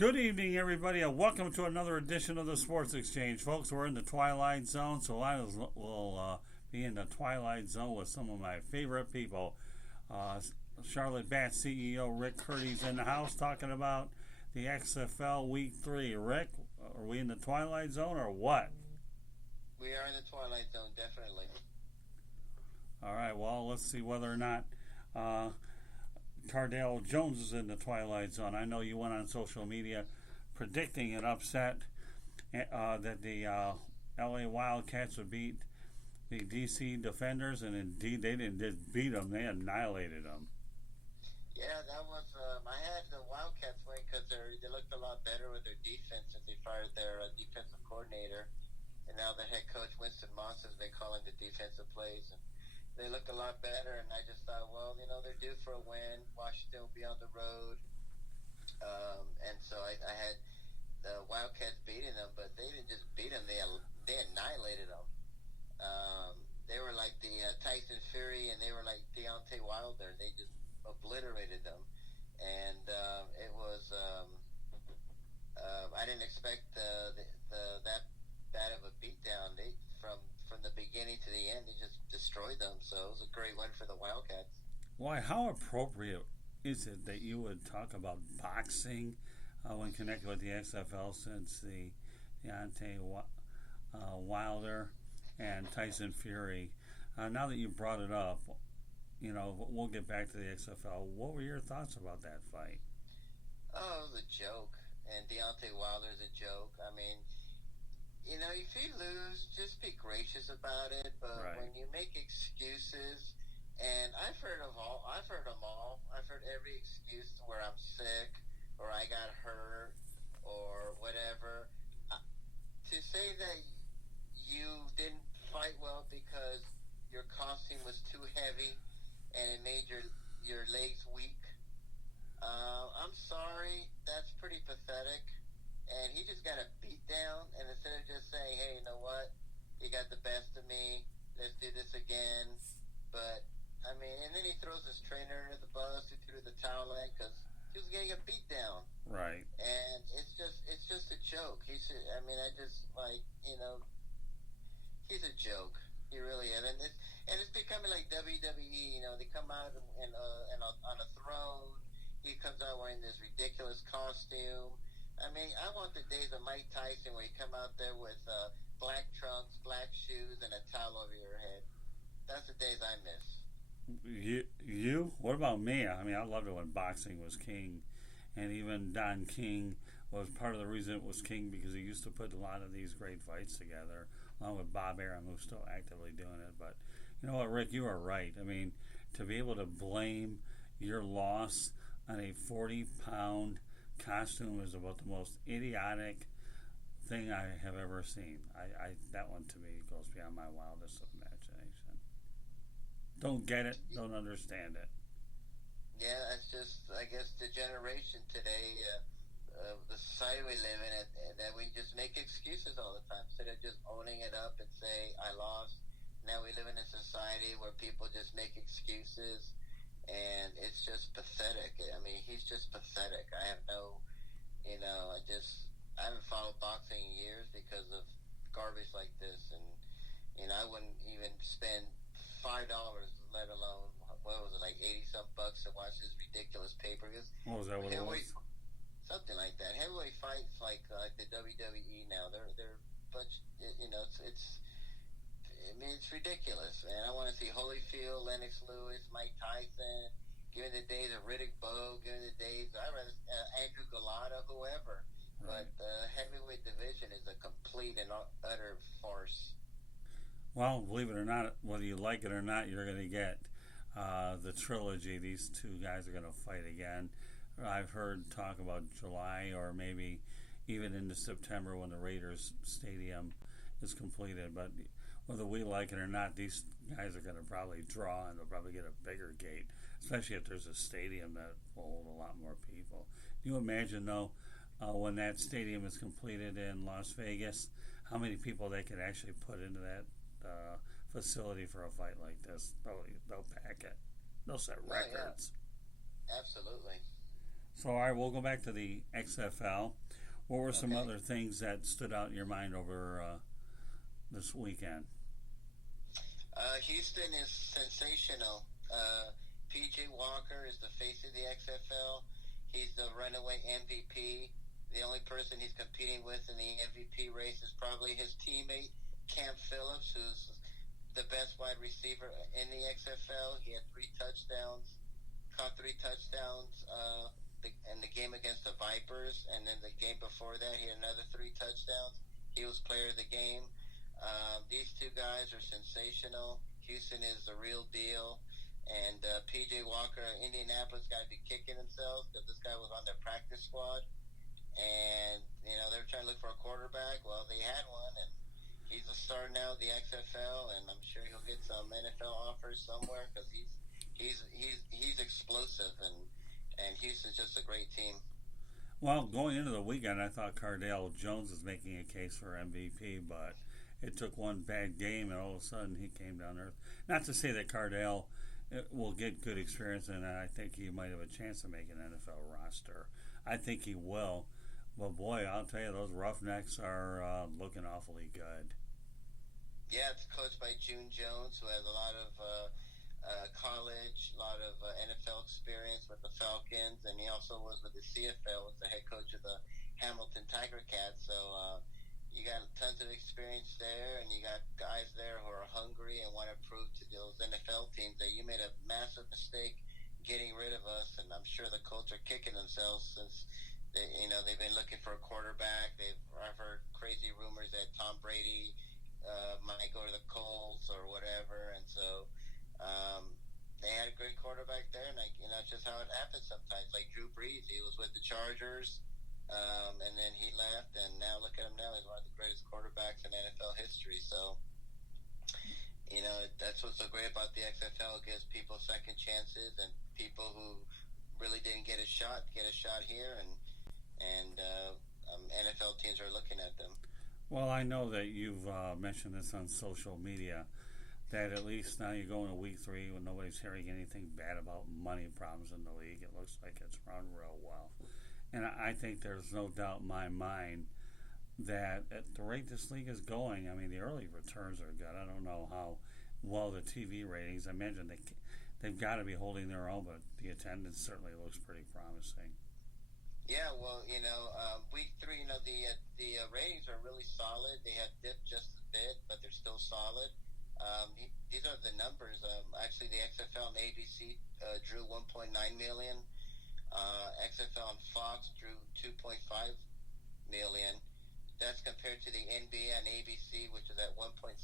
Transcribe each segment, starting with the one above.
Good evening, everybody, and welcome to another edition of the Sports Exchange. Folks, we're in the Twilight Zone, so I will be in the Twilight Zone with some of my favorite people. Charlotte Bat CEO Rick Curti's in the house talking about the XFL Week 3. Rick, are we in the Twilight Zone or what? We are in the Twilight Zone, definitely. All right, well, let's see whether or not Cardale Jones is in the Twilight Zone. I know you went on social media predicting an upset that the LA Wildcats would beat the DC Defenders, and indeed they didn't just beat them, they annihilated them. Yeah, that was, I had the Wildcats win because they looked a lot better with their defense since they fired their defensive coordinator. And now the head coach, Winston Moss, as they call him, the defensive plays. And they look a lot better, and I just thought, well, they're due for a win. Washington will be on the road. And so I had the Wildcats beating them, but they didn't just beat them. They annihilated them. They were like the Tyson Fury, and they were like Deontay Wilder. They just obliterated them. And it was I didn't expect that bad of a beatdown. They from the beginning to the end, they just destroyed them. So it was a great win for the Wildcats. Why? How appropriate is it that you would talk about boxing when connected with the XFL, since the Deontay Wilder and Tyson Fury? Now that you brought it up, we'll get back to the XFL. What were your thoughts about that fight? Oh, it was a joke, and Deontay Wilder's a joke. I mean, if you lose, just be gracious about it. But right. When you make excuses, and I've heard them all. I've heard every excuse where I'm sick, or I got hurt, or whatever. To say that you didn't fight well because your costume was too heavy and it made your legs weak, I'm sorry. That's pretty pathetic. And he just got a beat down, and instead of just saying, hey, you know what, you got the best of me, let's do this again. But, I mean, and then he throws his trainer under the bus, he threw the towel in because he was getting a beat down. Right. And it's just a joke. He's a joke. He really is. And it's becoming like WWE, they come out on a throne, he comes out wearing this ridiculous costume. I mean, I want the days of Mike Tyson where you come out there with black trunks, black shoes, and a towel over your head. That's the days I miss. You? What about me? I mean, I loved it when boxing was king, and even Don King was part of the reason it was king, because he used to put a lot of these great fights together, along with Bob Arum, who's still actively doing it. But you know what, Rick, you are right. I mean, to be able to blame your loss on a 40-pound costume is about the most idiotic thing I have ever seen. I that one to me goes beyond my wildest imagination. Don't get it, don't understand it. Yeah, that's just, I guess, the generation today, the society we live in, that we just make excuses all the time instead of just owning it up and say, I lost. Now we live in a society where people just make excuses, and it's just pathetic. I mean, he's just pathetic. I have no, I haven't followed boxing in years because of garbage like this, and I wouldn't even spend $5, let alone, what was it, like 80-some bucks to watch this ridiculous pay-per-view. What was that? What it was? Something like that. Heavyweight fights like the WWE now. They're bunch. It's ridiculous, man. I want to see Holyfield, Lennox Lewis, Mike Tyson. Given the days of Riddick Bowe, given the days, I'd rather Andrew Galata, whoever. Right. But the heavyweight division is a complete and utter farce. Well, believe it or not, whether you like it or not, you're going to get the trilogy. These two guys are going to fight again. I've heard talk about July or maybe even into September when the Raiders Stadium is completed. But whether we like it or not, these guys are going to probably draw, and they'll probably get a bigger gate, especially if there's a stadium that will hold a lot more people. Can you imagine, though, when that stadium is completed in Las Vegas, how many people they could actually put into that facility for a fight like this? They'll pack it. They'll set records. Yeah. Absolutely. So, all right, we'll go back to the XFL. What were some Okay. other things that stood out in your mind over this weekend? Houston is sensational. PJ Walker is the face of the XFL. He's the runaway MVP. The only person he's competing with in the MVP race is probably his teammate Cam Phillips, who's the best wide receiver in the XFL. He had three touchdowns, caught three touchdowns in the game against the Vipers, and then the game before that, he had another three touchdowns. He was player of the game. These two guys are sensational. Houston is the real deal. And PJ Walker, Indianapolis, got to be kicking themselves because this guy was on their practice squad. And, they were trying to look for a quarterback. Well, they had one, and he's a star now at the XFL, and I'm sure he'll get some NFL offers somewhere because he's explosive, and Houston's just a great team. Well, going into the weekend, I thought Cardale Jones was making a case for MVP, but it took one bad game, and all of a sudden he came down to earth. Not to say that Cardale will get good experience, and I think he might have a chance to make an NFL roster. I think he will. But boy, I'll tell you, those Roughnecks are looking awfully good. Yeah, it's coached by June Jones, who has a lot of college, a lot of NFL experience with the Falcons, and he also was with the CFL, was the head coach of the Hamilton Tiger Cats. So you got tons of experience there, and you got guys there who are hungry and want to prove to those NFL teams that you made a massive mistake getting rid of us. And I'm sure the Colts are kicking themselves since they've been looking for a quarterback. I've heard crazy rumors that Tom Brady might go to the Colts or whatever, and so they had a great quarterback there, and it's just how it happens sometimes. Like Drew Brees, he was with the Chargers, and then he left, and now look at him now. He's one of the greatest quarterbacks in NFL history. So, that's what's so great about the XFL. It gives people second chances, and people who really didn't get a shot here, and NFL teams are looking at them. Well, I know that you've mentioned this on social media, that at least now you're going to week three when nobody's hearing anything bad about money problems in the league. It looks like it's run real well. And I think there's no doubt in my mind that at the rate this league is going, I mean, the early returns are good. I don't know how well the TV ratings, I imagine they've got to be holding their own, but the attendance certainly looks pretty promising. Yeah, well, week three, the ratings are really solid. They have dipped just a bit, but they're still solid. These are the numbers. Actually, the XFL and ABC drew 1.9 million. XFL and Fox drew 2.5 million. That's compared to the NBA and ABC, which is at 1.75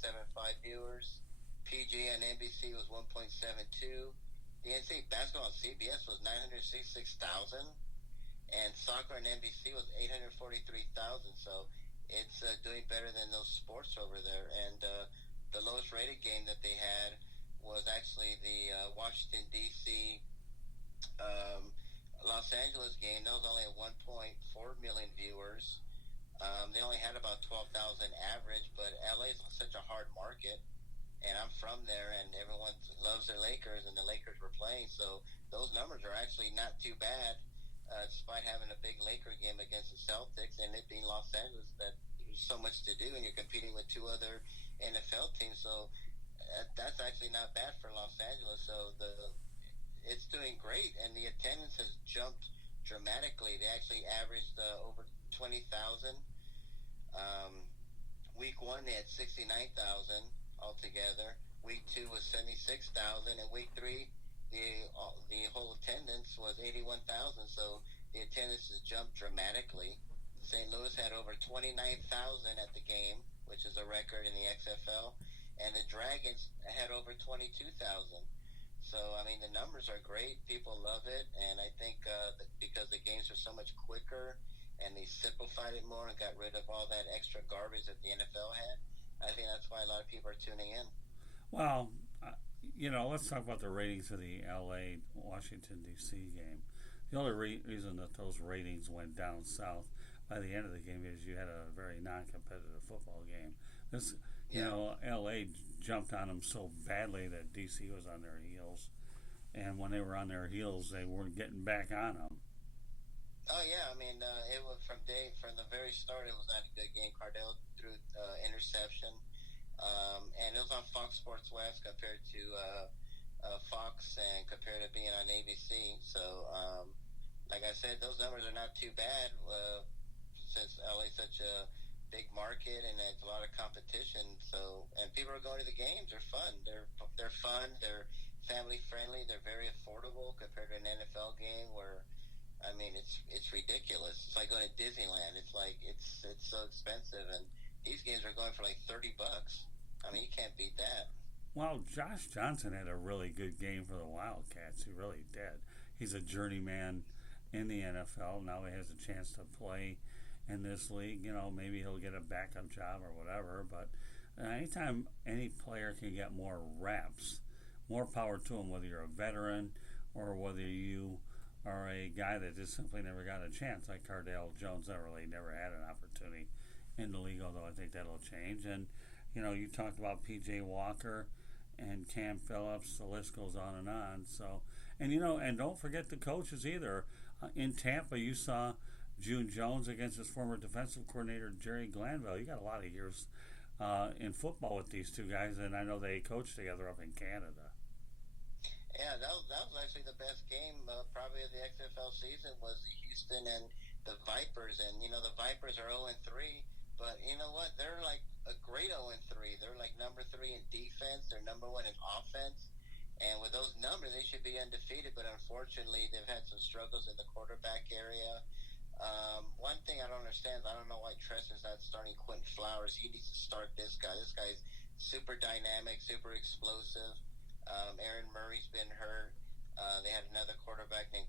viewers. PG and NBC was 1.72. The NCAA basketball on CBS was 966,000, and soccer on NBC was 843,000. So it's doing better than those sports over there. And the lowest rated game that they had was actually the Washington D.C. Um, Los Angeles game. That was only at 1.4 million viewers. They only had about 12,000 average, but LA is such a hard market, and I'm from there, and everyone loves their Lakers, and the Lakers were playing, so those numbers are actually not too bad, despite having a big Laker game against the Celtics, and it being Los Angeles. That there's so much to do, and you're competing with two other NFL teams, so that's actually not bad for Los Angeles. So it's doing great, and the attendance has jumped dramatically. They actually averaged over 20,000. Um, Week one they had 69,000 altogether. Week two was 76,000, and week three the whole attendance was 81,000. So the attendance has jumped dramatically. St. Louis had over 29,000 at the game, which is a record in the XFL, and the Dragons had over 22,000. So I mean the numbers are great. People love it, and I think because the games are so much quicker and they simplified it more and got rid of all that extra garbage that the NFL had. I think that's why a lot of people are tuning in. Well, let's talk about the ratings for the LA Washington, D.C. game. The only reason that those ratings went down south by the end of the game is you had a very non competitive football game. This, Yeah. LA jumped on them so badly that D.C. was on their heels. And when they were on their heels, they weren't getting back on them. Oh yeah, I mean, it was from the very start. It was not a good game. Cardell threw interception, and it was on Fox Sports West compared to Fox and compared to being on ABC. So, like I said, those numbers are not too bad since LA is such a big market and it's a lot of competition. So, and people are going to the games. They're fun. They're fun. They're family friendly. They're very affordable compared to an NFL game where I mean, it's ridiculous. It's like going to Disneyland. It's so expensive, and these games are going for like $30. I mean, you can't beat that. Well, Josh Johnson had a really good game for the Wildcats. He really did. He's a journeyman in the NFL. Now he has a chance to play in this league. Maybe he'll get a backup job or whatever. But anytime any player can get more reps, more power to him, whether you're a veteran or whether you are a guy that just simply never got a chance, like Cardale Jones never had an opportunity in the league, although I think that'll change. And, you talked about P.J. Walker and Cam Phillips. The list goes on and on. So, and don't forget the coaches either. In Tampa, you saw June Jones against his former defensive coordinator Jerry Glanville. You got a lot of years in football with these two guys, and I know they coached together up in Canada. Yeah, that was actually the best game probably of the XFL season was Houston and the Vipers, and the Vipers are 0-3, but you know what? They're like a great 0-3. They're like number three in defense. They're number one in offense. And with those numbers, they should be undefeated. But unfortunately, they've had some struggles in the quarterback area. One thing I don't understand is I don't know why Treston's not starting Quentin Flowers. He needs to start this guy. This guy's super dynamic, super explosive. Aaron Murray's been hurt. They had another quarterback named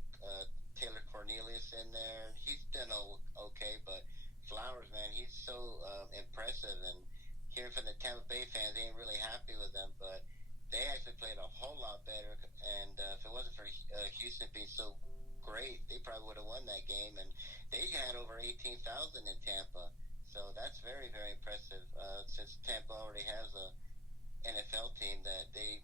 Taylor Cornelius in there. He's done okay, but Flowers, man, he's so impressive. And hearing from the Tampa Bay fans, they ain't really happy with them, but they actually played a whole lot better. And if it wasn't for Houston being so great, they probably would have won that game. And they had over 18,000 in Tampa. So that's very, very impressive since Tampa already has a NFL team that they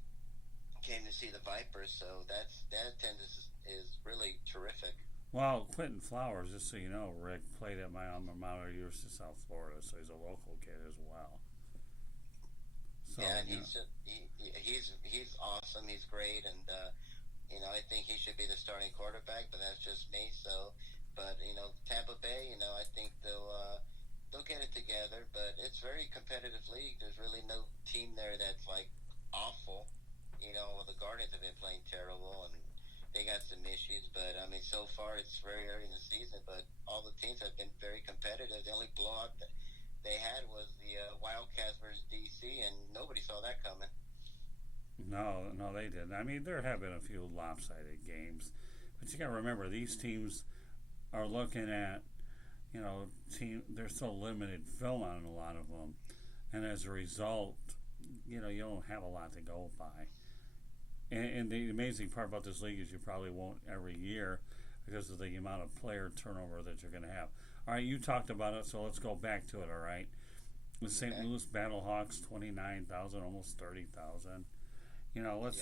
came to see the Vipers. So that attendance is really terrific. Well, Quentin Flowers, just so you know, Rick played at my alma mater, University of South Florida, so he's a local kid as well. So, Yeah, and he's awesome. He's great, and I think he should be the starting quarterback. But that's just me. So, but Tampa Bay, I think they'll get it together. But it's a very competitive league. There's really no team there that's like awful. Well, the Guardians have been playing terrible, and they got some issues. But I mean, so far it's very early in the season. But all the teams have been very competitive. The only blowout that they had was the Wildcats versus DC, and nobody saw that coming. no, no, they didn't. I mean, there have been a few lopsided games, but you got to remember these teams are looking at, there's so limited film on a lot of them, and as a result, you don't have a lot to go by. And the amazing part about this league is you probably won't every year because of the amount of player turnover that you're going to have. All right, you talked about it, so let's go back to it. All right, the St. Okay. Louis Battlehawks, 29,000, almost 30,000. Yeah. Let's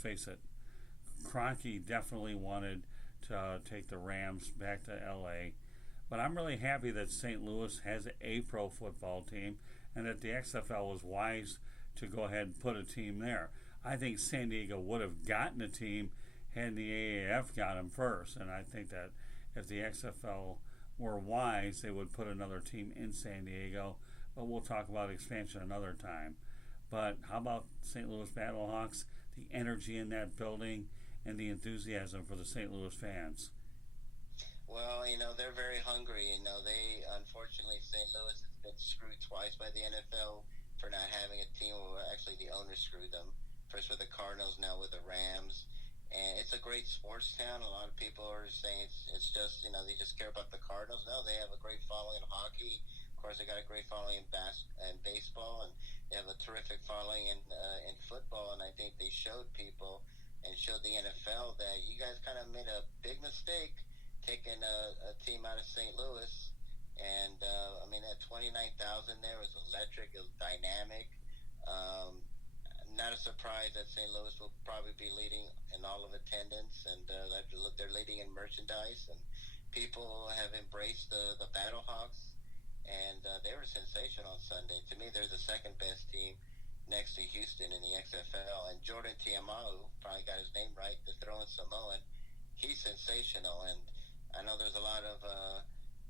face it. Kroenke definitely wanted to take the Rams back to L.A., but I'm really happy that St. Louis has a pro football team and that the XFL was wise to go ahead and put a team there. I think San Diego would have gotten a team had the AAF got them first, and I think that if the XFL were wise, they would put another team in San Diego. But we'll talk about expansion another time. But how about St. Louis Battlehawks? The energy in that building and the enthusiasm for the St. Louis fans. Well, they're very hungry. They unfortunately St. Louis has been screwed twice by the NFL for not having a team. Well, actually, the owners screwed them. First with the Cardinals, now with the Rams. And it's a great sports town. A lot of people are saying it's just they just care about the Cardinals. No, they have a great following in hockey. Of course, they got a great following in baseball, and they have a terrific following in football. And I think they showed people and showed the NFL that you guys kind of made a big mistake taking a team out of St. Louis. And I mean, that 29,000 there was electric. It was dynamic. Um, Not a surprise that St. Louis will probably be leading in all of attendance, and they're leading in merchandise. And People have embraced the Battlehawks, and they were sensational on Sunday. To me, they're the second best team next to Houston in the XFL. And Jordan Tiamau, probably got his name right, the throwing Samoan, he's sensational. And I know there's a lot of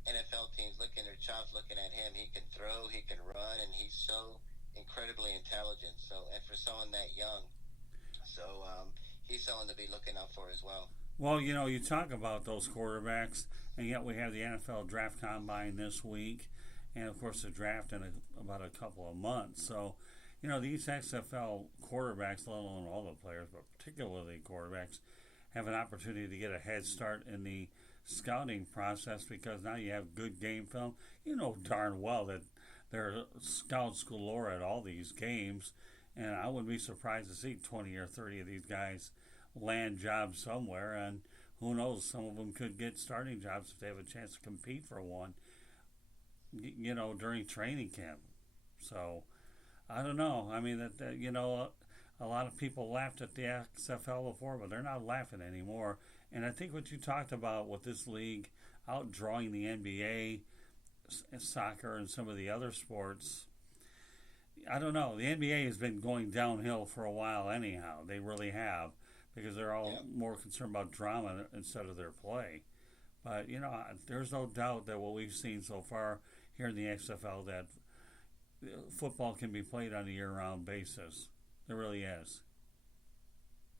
NFL teams looking their chops, looking at him. He can throw, he can run, and he's so incredibly intelligent. So, and for someone that young, he's someone to be looking out for as well. Well, you talk about those quarterbacks, and yet we have the NFL draft combine this week, and of course the draft in about a couple of months. So, these XFL quarterbacks, let alone all the players, but particularly quarterbacks, have an opportunity to get a head start in the scouting process because now you have good game film. You know darn well that there are scouts galore at all these games, and I wouldn't be surprised to see 20 or 30 of these guys land jobs somewhere, and who knows, some of them could get starting jobs if they have a chance to compete for one, during training camp. So, I don't know. I mean, a lot of people laughed at the XFL before, but they're not laughing anymore. And I think what you talked about with this league outdrawing the NBA, soccer, and some of the other sports, I don't know. The NBA has been going downhill for a while anyhow. They really have because they're all more concerned about drama instead of their play. But, there's no doubt that what we've seen so far here in the XFL that football can be played on a year-round basis. There really is.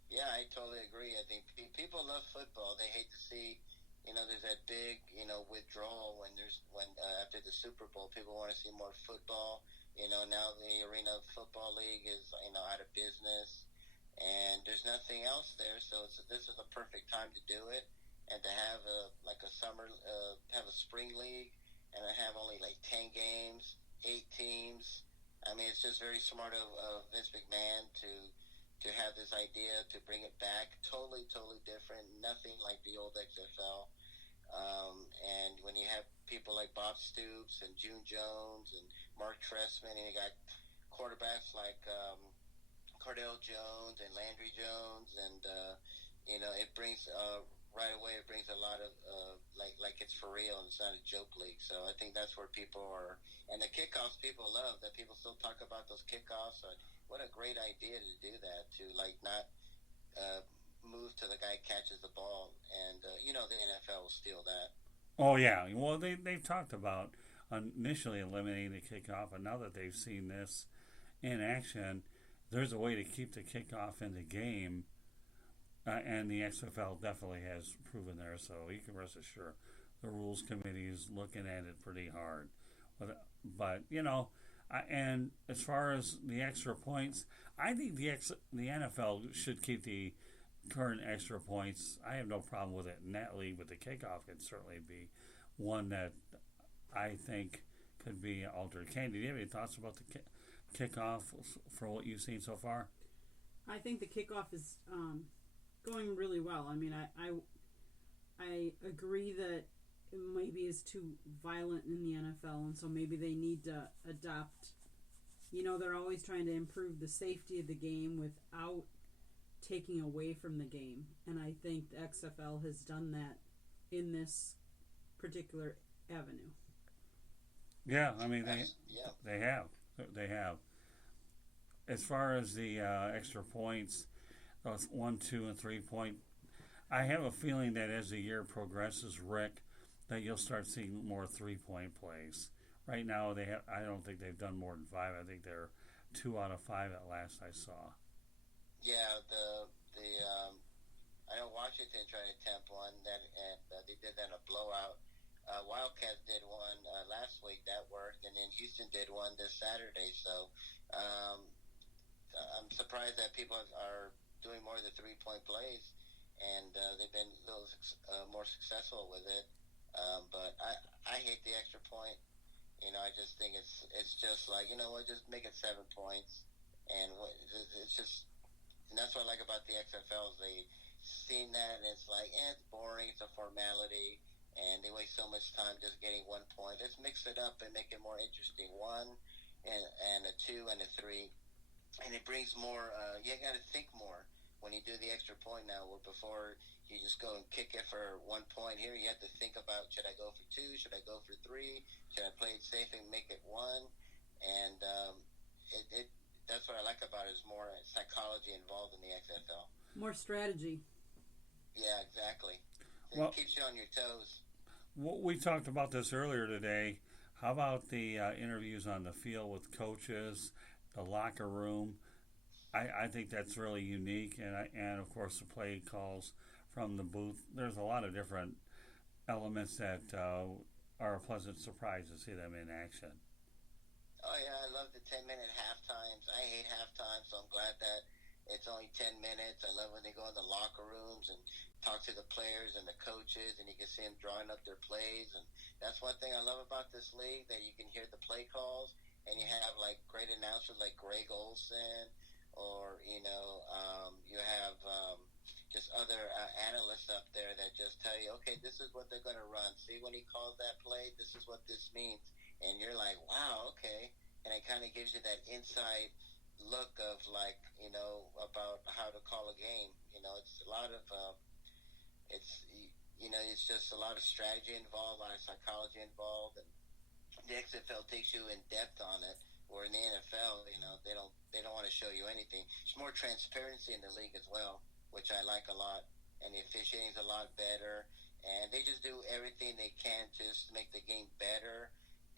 Yeah, I totally agree. I think people love football. They hate to see, there's that big, withdrawal when after the Super Bowl, people want to see more football. Now the Arena Football League is, out of business, and there's nothing else there. So this is a perfect time to do it, and to have a summer, have a spring league, and have only like 10 games, 8 teams. I mean, it's just very smart of Vince McMahon to have this idea to bring it back. Totally different. Nothing like the old XFL. And when you have people like Bob Stoops and June Jones and Mark Trestman, and you got quarterbacks like Cardell Jones and Landry Jones, and it brings right away. It brings a lot of like it's for real, and it's not a joke league. So I think that's where people are, and the kickoffs people love. That people still talk about those kickoffs. What a great idea to do that, to not move till the guy catches the ball, and the NFL will steal that. Oh, yeah. Well, they've talked about initially eliminating the kickoff, and now that they've seen this in action, there's a way to keep the kickoff in the game, and the XFL definitely has proven there, so you can rest assured the rules committee is looking at it pretty hard. But and as far as the extra points, I think the NFL should keep the current extra points. I have no problem with it in that league, but the kickoff could certainly be one that I think could be altered. Candy, do you have any thoughts about the kickoff for what you've seen so far? I think the kickoff is going really well. I mean, I agree that it maybe is too violent in the NFL, and so maybe they need to adopt. They're always trying to improve the safety of the game without taking away from the game, and I think the XFL has done that in this particular avenue. Yeah, I mean they have. As far as the extra points, 1, 2, and 3 point, I have a feeling that as the year progresses, Rick, that you'll start seeing more 3-point plays. Right now, I don't think they've done more than 5. I think they're 2 out of 5 at last I saw. Yeah, I know Washington tried to attempt one and they did that in a blowout. Wildcats did one last week that worked, and then Houston did one this Saturday. So I'm surprised that people are doing more of the 3-point plays, and they've been a little more successful with it. But I hate the extra point. I just think it's just like, just make it 7 points, and it's just. And that's what I like about the XFL is they've seen that, and it's like, it's boring, it's a formality, and they waste so much time just getting 1 point. Let's mix it up and make it more interesting. 1 and a 2 and a 3, and it brings more. You got to think more. when you do the extra point now, where before you just go and kick it for 1 point. Here you have to think about, should I go for two? Should I go for three? Should I play it safe and make it one? And that's what I like about it, is more psychology involved in the XFL. More strategy. Yeah, exactly. Well, it keeps you on your toes. we talked about this earlier today. How about the interviews on the field with coaches, the locker room? I think that's really unique, and of course the play calls from the booth. There's a lot of different elements that are a pleasant surprise to see them in action. Oh yeah, I love the 10-minute half times. I hate half time, so I'm glad that it's only 10 minutes. I love when they go in the locker rooms and talk to the players and the coaches, and you can see them drawing up their plays. And that's one thing I love about this league, that you can hear the play calls, and you have like great announcers like Greg Olson, or you have just other analysts up there that just tell you, okay, this is what they're going to run. See, when he calls that play, this is what this means. And you're like, wow, okay. And it kind of gives you that inside look of like, about how to call a game. It's a lot of, it's just a lot of strategy involved, a lot of psychology involved. And the XFL takes you in depth on it, where in the NFL, they don't want to show you anything. There's more transparency in the league as well, which I like a lot. And the officiating's a lot better. And they just do everything they can to just make the game better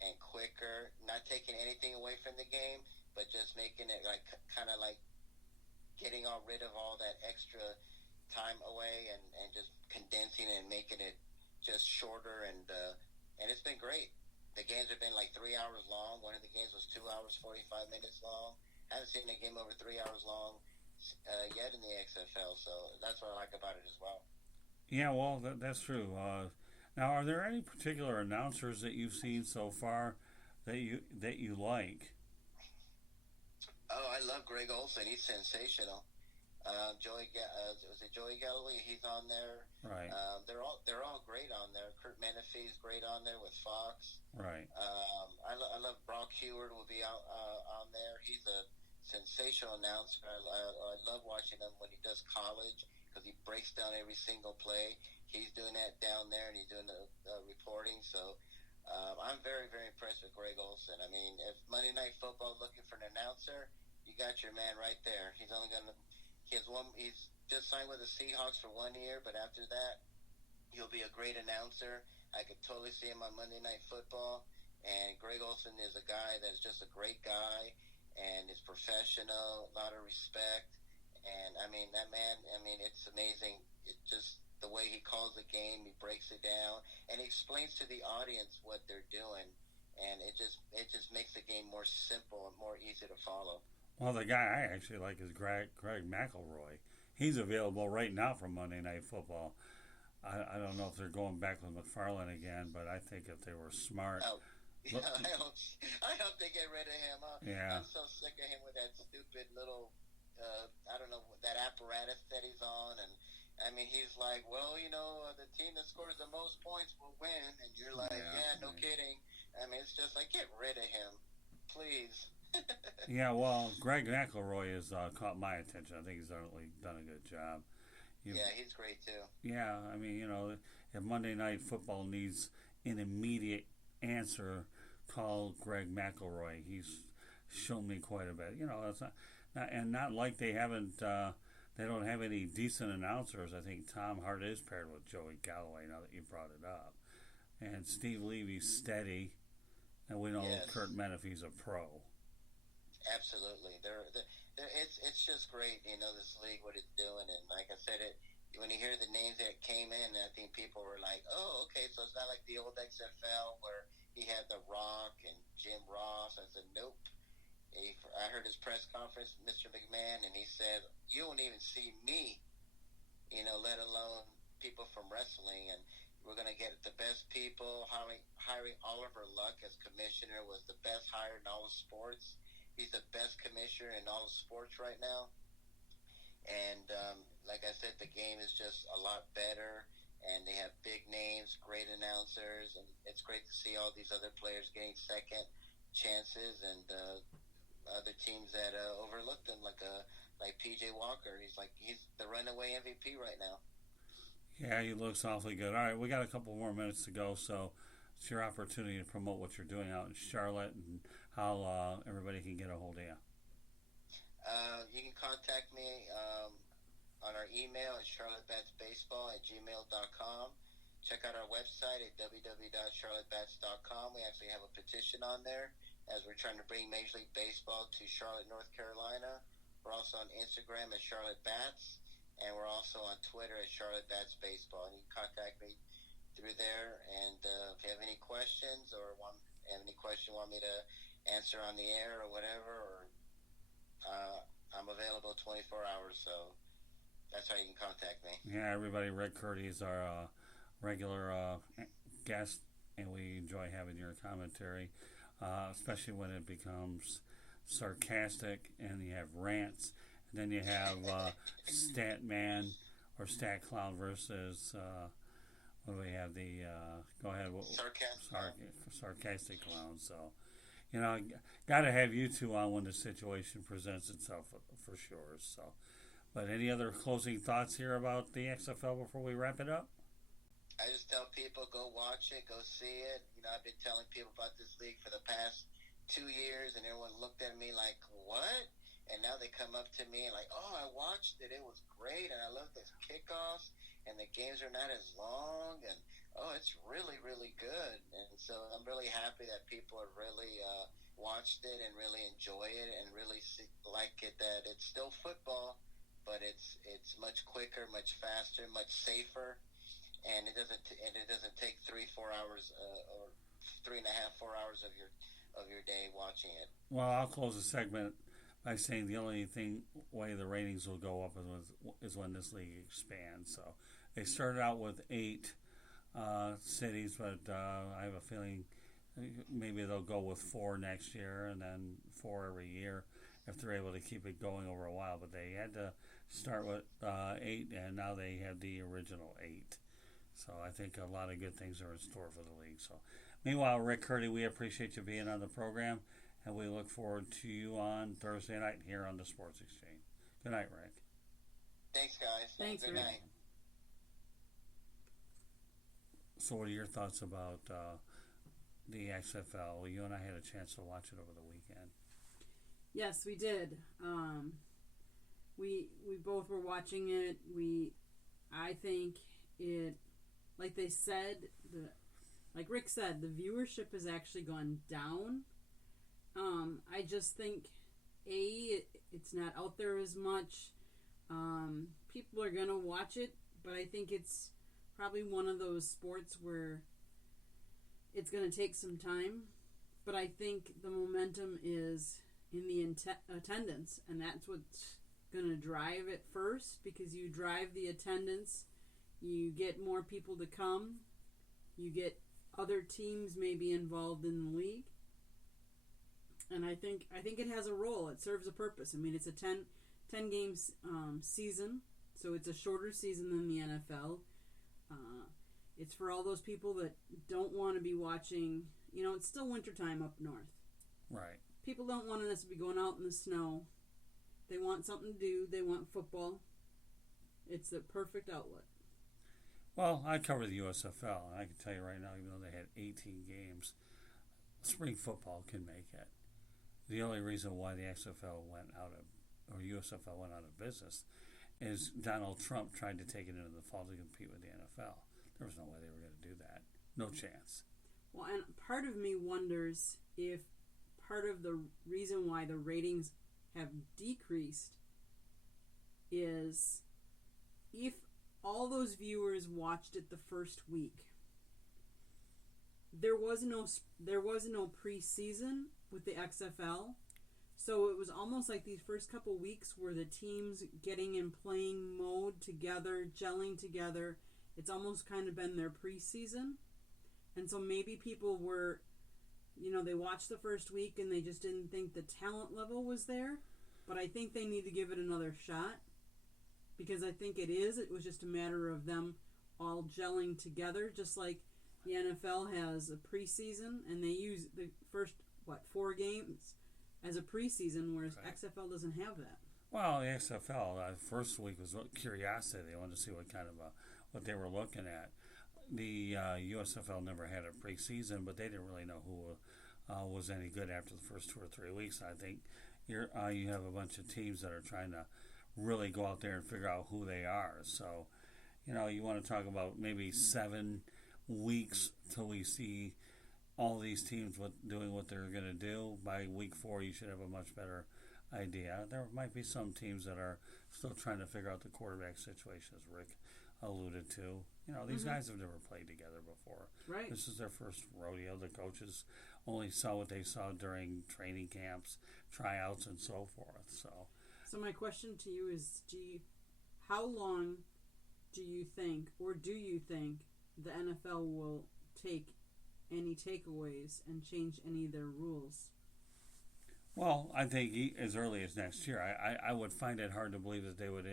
and quicker, not taking anything away from the game, but just making it like kind of like getting rid of all that extra time away, and just condensing it and making it just shorter, and it's been great. The games have been like 3 hours long. One of the games was 2 hours 45 minutes long. I haven't seen a game over 3 hours long yet in the XFL, so that's what I like about it as well. Yeah, well, that's true. Now, are there any particular announcers that you've seen so far that you like? Oh, I love Greg Olson. He's sensational. Was it Joey Galloway? He's on there. Right. They're all great on there. Kurt Menefee's great on there with Fox. Right. I love Brock Heward will be out on there. He's a sensational announcer. I love watching him when he does college, because he breaks down every single play. He's doing that down there, and he's doing the reporting. So I'm very, very impressed with Greg Olson. I mean, if Monday Night Football is looking for an announcer, you got your man right there. He's just signed with the Seahawks for 1 year, but after that, he'll be a great announcer. I could totally see him on Monday Night Football. And Greg Olson is a guy that's just a great guy, and is professional, a lot of respect. And I mean, that man, it's amazing. It just, the way he calls the game, he breaks it down, and he explains to the audience what they're doing, and it just makes the game more simple and more easy to follow. Well, the guy I actually like is Greg McElroy. He's available right now for Monday Night Football. I don't know if they're going back with McFarland again, but I think if they were smart. Oh. Yeah, I hope they get rid of him. Yeah. I'm so sick of him with that stupid little, I don't know, that apparatus that he's on. And I mean, he's like, well, the team that scores the most points will win. And you're like, yeah, no kidding. I mean, it's just like, get rid of him, please. Yeah, well, Greg McElroy has caught my attention. I think he's done a good job. Yeah, he's great too. Yeah, I mean, if Monday Night Football needs an immediate answer, call Greg McElroy. He's shown me quite a bit. It's not like they haven't. They don't have any decent announcers. I think Tom Hart is paired with Joey Galloway. Now that you brought it up, and Steve Levy's steady, and we know Kurt Menefee's a pro. Absolutely, it's just great. This league, what it's doing, and like I said, when you hear the names that came in, I think people were like, oh, okay, so it's not like the old XFL where he had The Rock and Jim Ross. I said, nope. I heard his press conference, Mr. McMahon, and he said, you won't even see me, let alone people from wrestling. And we're going to get the best people. Hiring Oliver Luck as commissioner was the best hire in all of sports. He's the best commissioner in all of sports right now. And like I said, the game is just a lot better, and they have big names, great announcers, and it's great to see all these other players getting second chances, and other teams that overlooked them, like like PJ Walker. He's the runaway MVP right now. Yeah, he looks awfully good. All right, we got a couple more minutes to go, so it's your opportunity to promote what you're doing out in Charlotte and how everybody can get a hold of you. You can contact me on our email at charlottebatsbaseball@gmail.com. Check out our website at www.charlottebats.com. We actually have a petition on there as we're trying to bring Major League Baseball to Charlotte, North Carolina. We're also on Instagram at Charlotte Bats, and we're also on Twitter at Charlotte Bats Baseball. And you can contact me through there. And if you have any questions or want me to answer on the air or whatever, or I'm available 24 hours, so that's how you can contact me. Yeah, everybody, Rick Curti is our regular guest, and we enjoy having your commentary, especially when it becomes sarcastic and you have rants, and then you have Stat Man or Stat Clown versus what do we have? The go ahead, sarcastic clown. So, you know, got to have you two on when the situation presents itself for sure. So, but any other closing thoughts here about the XFL before we wrap it up? I just tell people, go watch it, go see it. You know, I've been telling people about this league for the past 2 years, and everyone looked at me like, what? And now they come up to me and like, oh, I watched it. It was great, and I love those kickoffs, and the games are not as long, and, oh, it's really, really good. And so I'm really happy that people have really watched it and really enjoy it and really like it, that it's still football, but it's much quicker, much faster, much safer. And it doesn't take 3-4 hours or 3.5-4 hours of your day watching it. Well, I'll close the segment by saying the only way the ratings will go up is when this league expands. So they started out with 8 cities, but I have a feeling maybe they'll go with 4 next year and then 4 every year if they're able to keep it going over a while. But they had to start with 8, and now they have the original 8. So I think a lot of good things are in store for the league. So, meanwhile, Rick Curti, we appreciate you being on the program, and we look forward to you on Thursday night here on the Sports Exchange. Good night, Rick. Thanks, guys. Thanks, Good Rick. night. So what are your thoughts about the XFL? You and I had a chance to watch it over the weekend. Yes, we did. We both were watching it. I think it, like they said, like Rick said, the viewership has actually gone down. I just think, it's not out there as much. People are going to watch it, but I think it's probably one of those sports where it's going to take some time. But I think the momentum is in the attendance, and that's what's going to drive it first, because you drive the attendance, you get more people to come, you get other teams maybe involved in the league, and I think it has a role. It serves a purpose. I mean, it's a 10 games season, so it's a shorter season than the NFL. It's for all those people that don't want to be watching. You know, it's still wintertime up north. Right. People don't want us to be going out in the snow. They want something to do. They want football. It's the perfect outlet. Well, I cover the USFL, and I can tell you right now, even though they had 18 games, spring football can make it. The only reason why the XFL or USFL went out of business is Donald Trump tried to take it into the fall to compete with the NFL. There was no way they were going to do that. No chance. Well, and part of me wonders if part of the reason why the ratings have decreased is if all those viewers watched it the first week. There was no preseason with the XFL, so it was almost like these first couple weeks were the teams getting in playing mode together, gelling together. It's almost kind of been their preseason, and so maybe people were, they watched the first week and they just didn't think the talent level was there. But I think they need to give it another shot, because I think it is. It was just a matter of them all gelling together, just like the NFL has a preseason, and they use the first, 4 games as a preseason, whereas right. XFL doesn't have that. Well, the XFL first week was curiosity. They wanted to see what kind of what they were looking at. The USFL never had a preseason, but they didn't really know who was any good after the first 2 or 3 weeks. I think you have a bunch of teams that are trying to really go out there and figure out who they are. So, you want to talk about maybe 7 weeks till we see all these teams doing what they're going to do. By week 4, you should have a much better idea. There might be some teams that are still trying to figure out the quarterback situation, as Rick alluded to. These guys have never played together before. Right. This is their first rodeo. The coaches only saw what they saw during training camps, tryouts, and so forth. So my question to you is, how long do you think the NFL will take any takeaways and change any of their rules? Well, I think as early as next year. I would find it hard to believe that they would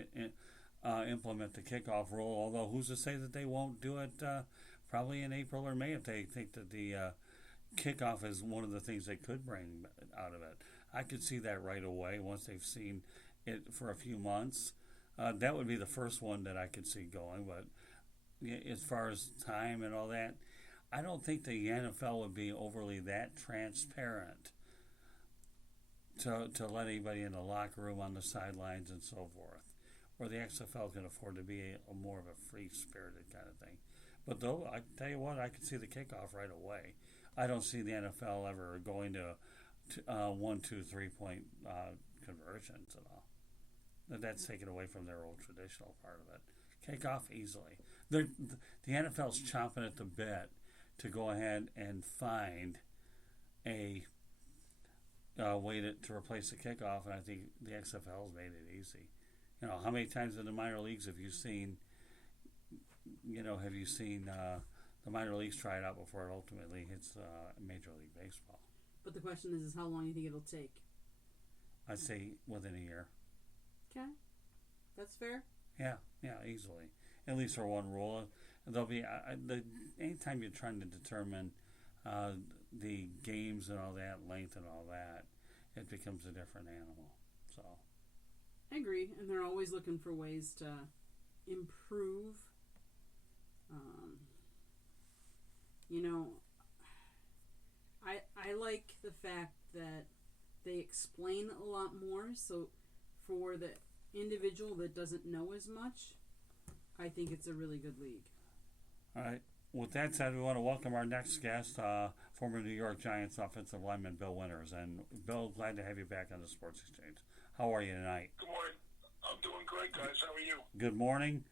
implement the kickoff rule, although who's to say that they won't do it probably in April or May if they think that the kickoff is one of the things they could bring out of it. I could see that right away once they've seen it for a few months. That would be the first one that I could see going, but as far as time and all that, I don't think the NFL would be overly that transparent to let anybody in the locker room, on the sidelines, and so forth. Or the XFL can afford to be more of a free-spirited kind of thing. But though, I tell you what, I can see the kickoff right away. I don't see the NFL ever going to 1, 2, 3-point conversions at all. That's taken away from their old traditional part of it. Kickoff easily. The NFL's chomping at the bit to go ahead and find a way to replace the kickoff, and I think the XFL's made it easy. How many times in the minor leagues have you seen the minor leagues try it out before it ultimately hits Major League Baseball? But the question is how long do you think it'll take? I'd say within a year. Okay. That's fair? Yeah, easily. At least for one rule. There'll be anytime you're trying to determine the games and all that, length and all that, it becomes a different animal. So I agree, and they're always looking for ways to improve. I like the fact that they explain a lot more. So for the individual that doesn't know as much, I think it's a really good league. All right. With that said, we want to welcome our next guest, former New York Giants offensive lineman Bill Winters. And Bill, glad to have you back on the Sports Exchange. How are you tonight? Good morning. I'm doing great, guys. How are you? Good morning.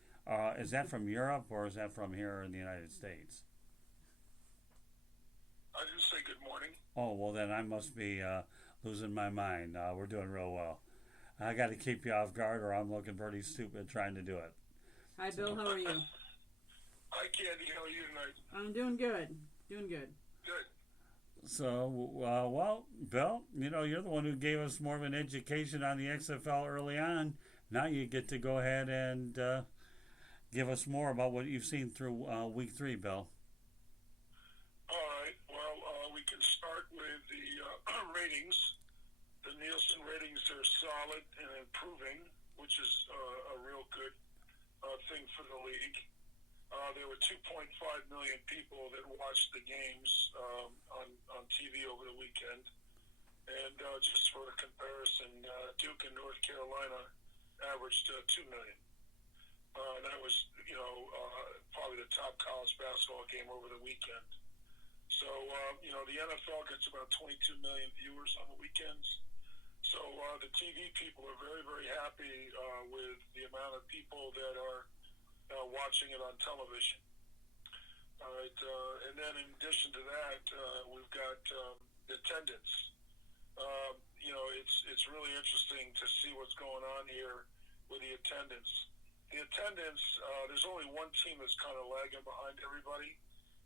Is that from Europe or is that from here in the United States? I didn't say good morning. Oh, well, then I must be losing my mind. We're doing real well. I got to keep you off guard or I'm looking pretty stupid trying to do it. Hi, Bill. How are you? Hi, Candy. How are you tonight? I'm doing good. Good. So, well, Bill, you're the one who gave us more of an education on the XFL early on. Now you get to go ahead and give us more about what you've seen through week 3, Bill. All right. Well, we can start with the ratings. The Nielsen ratings are solid and improving, which is a real good thing for the league. There were 2.5 million people that watched the games on TV over the weekend. And just for a comparison, Duke and North Carolina averaged 2 million. That was, probably the top college basketball game over the weekend. So, the NFL gets about 22 million viewers on the weekends. So the TV people are very, very happy with the amount of people that are watching it on television. All right, and then in addition to that, we've got attendance. It's really interesting to see what's going on here with the attendance. The attendance, there's only one team that's kind of lagging behind everybody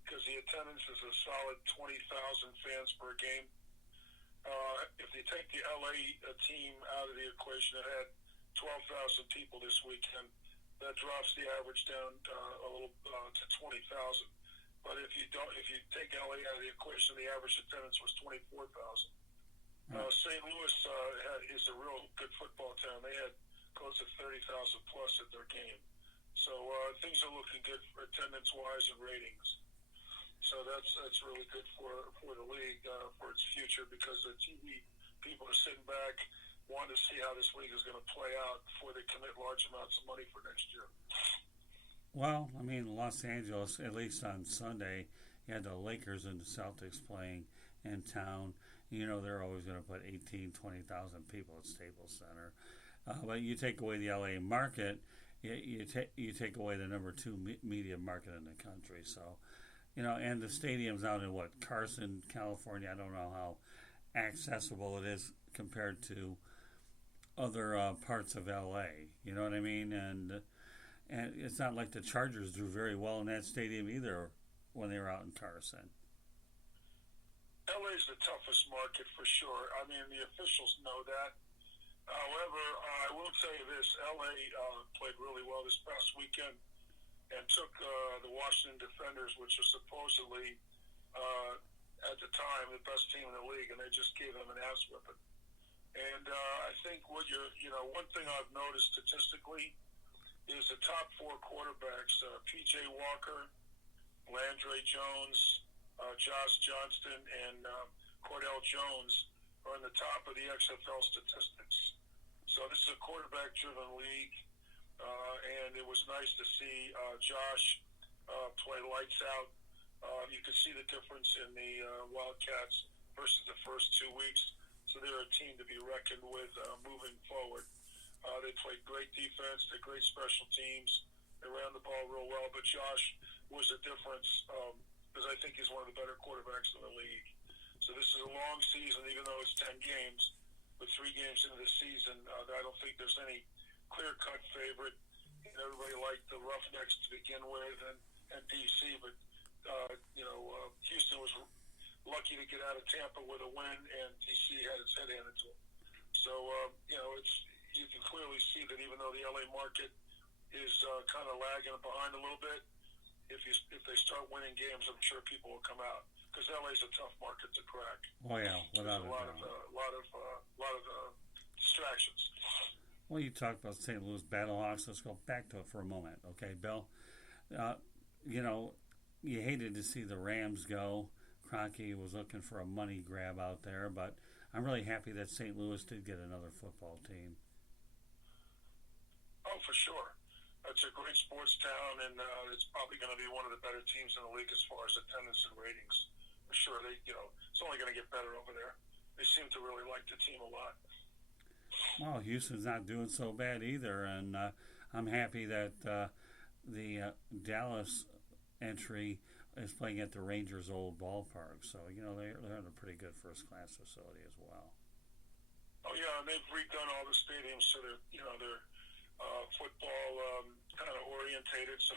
because the attendance is a solid 20,000 fans per game. If you take the LA team out of the equation, it had 12,000 people this weekend. That drops the average down a little to 20,000. But if you take LA out of the equation, the average attendance was 24,000. St. Louis is a real good football town. They had close to 30,000 plus at their game. So things are looking good for attendance-wise and ratings. So that's really good for the league, for its future, because the TV people are sitting back wanting to see how this league is going to play out before they commit large amounts of money for next year. Well, I mean, Los Angeles, at least on Sunday, you had the Lakers and the Celtics playing in town. You know they're always going to put 18, 20,000 people at Staples Center. But you take away the LA market, you take away the number two media market in the country. So, you know, and the stadium's out in Carson, California. I don't know how accessible it is compared to other parts of LA. You know what I mean? And it's not like the Chargers do very well in that stadium either when they were out in Carson. LA is the toughest market for sure. I mean, the officials know that. However, I will tell you this: LA played really well this past weekend and took the Washington Defenders, which are supposedly at the time the best team in the league, and they just gave them an ass whipping. And I think one thing I've noticed statistically is the top four quarterbacks: P.J. Walker, Landry Jones, Josh Johnston, and Cordell Jones are in the top of the XFL statistics. So this is a quarterback-driven league, and it was nice to see Josh play lights out. You could see the difference in the Wildcats versus the first 2 weeks. So they're a team to be reckoned with moving forward. They played great defense. They're great special teams. They ran the ball real well. But Josh was a difference because I think he's one of the better quarterbacks in the league. So this is a long season, even though it's 10 games. With 3 games into the season, I don't think there's any clear-cut favorite. Everybody liked the Roughnecks to begin with and D.C., but Houston was lucky to get out of Tampa with a win, and D.C. had its head handed to them. So, you can clearly see that even though the L.A. market is kind of lagging behind a little bit, if they start winning games, I'm sure people will come out. Because LA is a tough market to crack. Oh yeah, without a lot of distractions. Well, you talked about St. Louis Battlehawks. Let's go back to it for a moment, okay, Bill? You hated to see the Rams go. Kroenke was looking for a money grab out there, but I'm really happy that St. Louis did get another football team. Oh, for sure. It's a great sports town, and it's probably going to be one of the better teams in the league as far as attendance and ratings. For sure, it's only going to get better over there. They seem to really like the team a lot. Well, Houston's not doing so bad either, and I'm happy that the Dallas entry is playing at the Rangers' old ballpark. So they're in a pretty good first-class facility as well. Oh yeah, and they've redone all the stadiums so they're football kind of orientated. So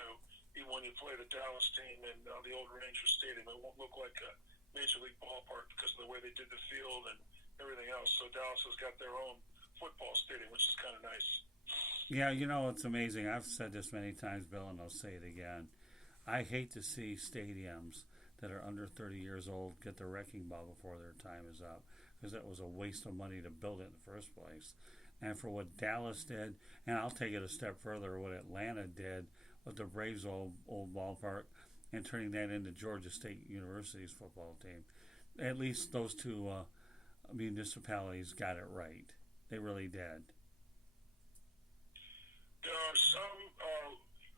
even when you play the Dallas team in the old Ranger Stadium, it won't look like a major league ballpark because of the way they did the field and everything else. So Dallas has got their own football stadium, which is kind of nice. Yeah, it's amazing. I've said this many times, Bill, and I'll say it again. I hate to see stadiums that are under 30 years old get the wrecking ball before their time is up, because that was a waste of money to build it in the first place. And for what Dallas did, and I'll take it a step further, what Atlanta did with the Braves' old ballpark and turning that into Georgia State University's football team, at least those two municipalities got it right. They really did. There are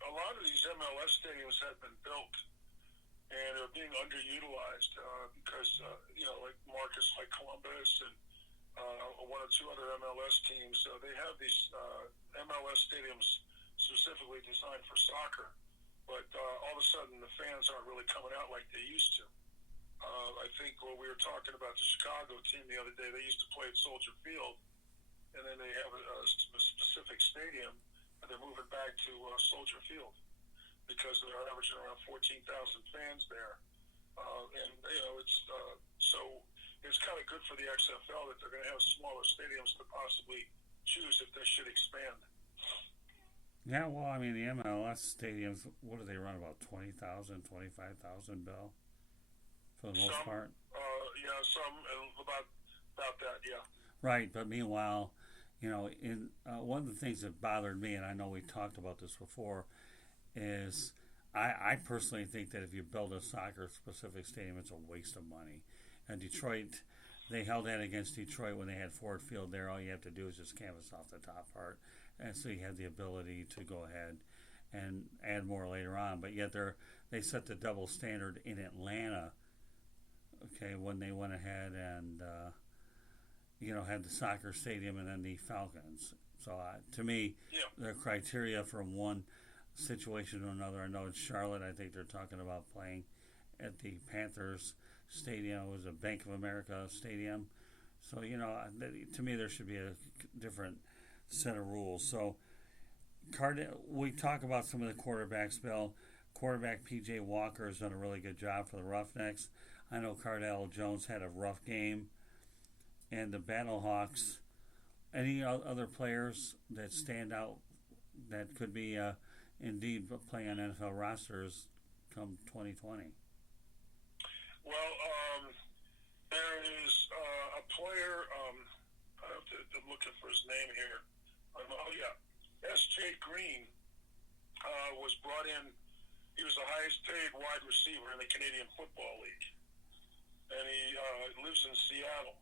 a lot of these MLS stadiums have been built and are being underutilized because, like Columbus and one or two other MLS teams, they have these MLS stadiums specifically designed for soccer, but all of a sudden the fans aren't really coming out like they used to. I think when we were talking about the Chicago team the other day, they used to play at Soldier Field, and then they have a specific stadium, and they're moving back to Soldier Field because they're averaging around 14,000 fans there. It's kind of good for the XFL that they're going to have smaller stadiums to possibly choose if they should expand. Yeah, well, I mean, the MLS stadiums, what do they run, about 20,000, 25,000, Bill? For the most part? Some, about about that. Yeah. Right, but meanwhile, in one of the things that bothered me, and I know we talked about this before, is I personally think that if you build a soccer-specific stadium, it's a waste of money. And Detroit, they held that against Detroit when they had Ford Field there. All you have to do is just canvas off the top part, and so you have the ability to go ahead and add more later on. But yet they set the double standard in Atlanta, okay, when they went ahead and had the soccer stadium and then the Falcons. So to me, the criteria from one situation to another. I know in Charlotte, I think they're talking about playing at the Panthers Stadium. It was a Bank of America Stadium. So, to me, there should be a different set of rules. So, we talk about some of the quarterbacks, Bill. Quarterback P.J. Walker has done a really good job for the Roughnecks. I know Cardale Jones had a rough game. And the Battlehawks, any other players that stand out that could be indeed playing on NFL rosters come 2020? Well, there is a player, I'm looking for his name here. S.J. Green was brought in. He was the highest paid wide receiver in the Canadian Football League. And he lives in Seattle.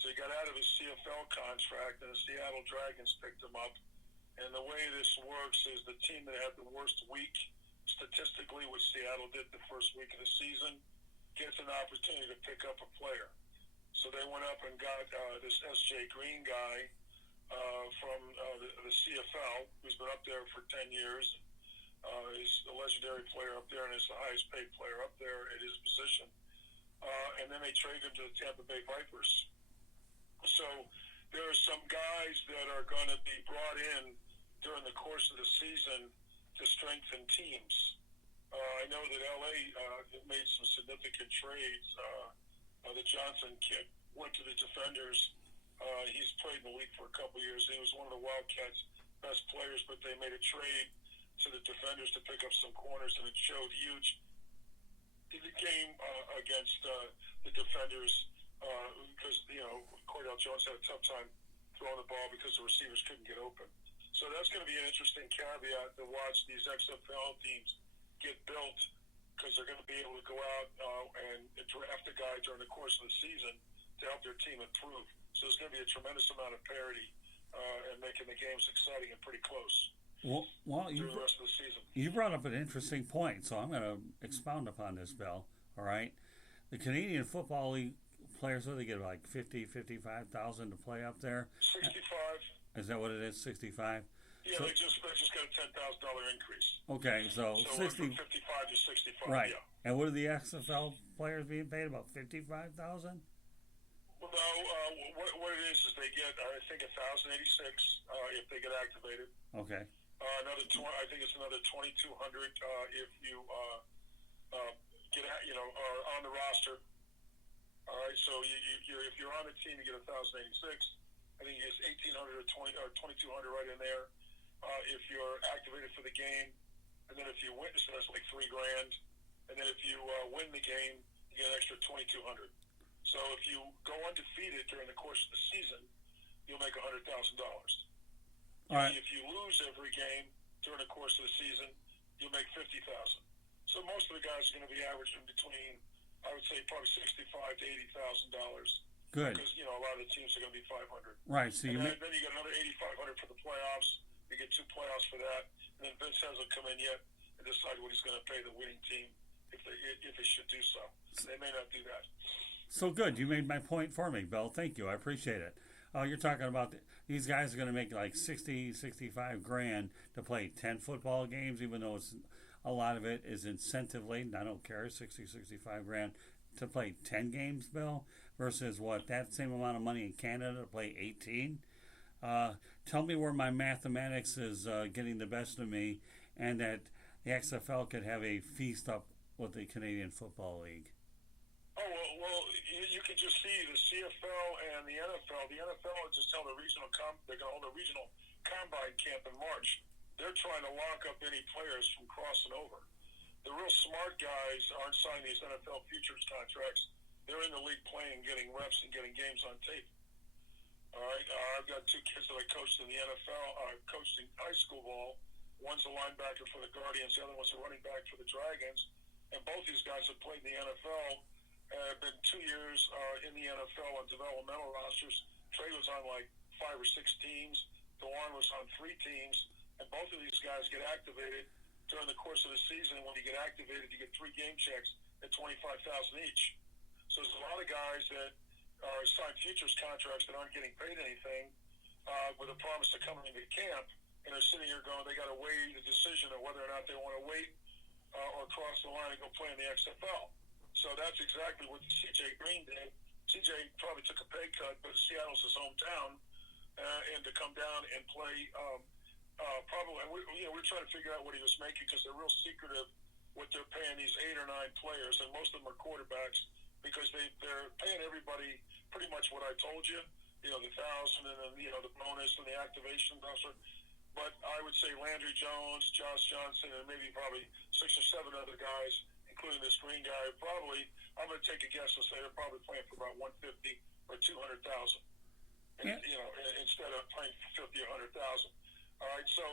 So he got out of his CFL contract, and the Seattle Dragons picked him up. And the way this works is the team that had the worst week, statistically, what Seattle did the first week of the season, gets an opportunity to pick up a player. So they went up and got this S.J. Green guy from the CFL, who's been up there for 10 years. He's a legendary player up there and is the highest paid player up there at his position. And then they traded him to the Tampa Bay Vipers. So there are some guys that are going to be brought in during the course of the season to strengthen teams. I know that LA made some significant trades. The Johnson kid went to the Defenders. He's played in the league for a couple years. He was one of the Wildcats' best players, but they made a trade to the Defenders to pick up some corners, and it showed huge in the game against the Defenders. Because, Cordell Jones had a tough time throwing the ball because the receivers couldn't get open. So that's going to be an interesting caveat to watch these XFL teams get built, because they're going to be able to go out and draft a guy during the course of the season to help their team improve. So there's going to be a tremendous amount of parity and making the games exciting and pretty close through the rest of the season. You brought up an interesting point, so I'm going to expound upon this, Bill. All right? The Canadian Football League players, what do they get, like 55,000 to play up there? 65. Is that what it is, 65? Yeah, so, they just got a $10,000 increase. Okay, so 60, from 55 to 65. Right. Yeah. And what are the XFL players being paid? About 55,000? Well, no, what it is they get, I think, 1,086 if they get activated. Okay. I think it's another 2,200 if you get, are on the roster. All right, so if you're on the team, you get 1,086. I think you get 1,800 or 2,200 right in there. If you're activated for the game, and then if you win, so that's like $3,000. And then if you win the game, you get an extra 2,200. So if you go undefeated during the course of the season, you'll make $100,000. All right. If you lose every game during the course of the season, you'll make $50,000. So most of the guys are going to be averaging between, I would say, probably $65,000 to $80,000. Good. Because a lot of the teams are going to be 500. Right. So then you get another 8,500 for the playoffs. You get 2 playoffs for that, and then Vince hasn't come in yet and decided what he's going to pay the winning team if he should do so. They may not do that. So good. You made my point for me, Bill. Thank you. I appreciate it. You're talking about these guys are going to make like 60, 65 grand to play 10 football games, even though a lot of it is incentive laden. I don't care, 60, 65 grand to play 10 games, Bill, versus that same amount of money in Canada to play 18. Tell me where my mathematics is getting the best of me, and that the XFL could have a feast up with the Canadian Football League. Oh, well, you can just see the CFL and the NFL. The NFL just held a regional they're going to hold a regional combine camp in March. They're trying to lock up any players from crossing over. The real smart guys aren't signing these NFL futures contracts. They're in the league playing, getting reps, and getting games on tape. All right, I've got two kids that I coached in the NFL. Coached in high school ball. One's a linebacker for the Guardians. The other one's a running back for the Dragons. And both these guys have played in the NFL. Have been 2 years in the NFL on developmental rosters. Trey was on like 5 or 6 teams. DeWan was on 3 teams. And both of these guys get activated during the course of the season. And when you get activated, you get 3 game checks at $25,000 each. So there's a lot of guys that are signed futures contracts that aren't getting paid anything with a promise to come into camp, and they're sitting here going, they got to weigh the decision of whether or not they want to wait or cross the line and go play in the XFL. So that's exactly what C.J. Green did. C.J. probably took a pay cut, but Seattle's his hometown, and to come down and play probably, we're trying to figure out what he was making because they're real secretive what they're paying these 8 or 9 players, and most of them are quarterbacks because they're paying everybody pretty much what I told you, the 1,000 and then, the bonus and the activation voucher. But I would say Landry Jones, Josh Johnson, and maybe probably 6 or 7 other guys, including this green guy, probably, I'm going to take a guess and say they're probably playing for about 150 or 200,000. Yeah. Instead of playing for 50 or 100,000. All right, so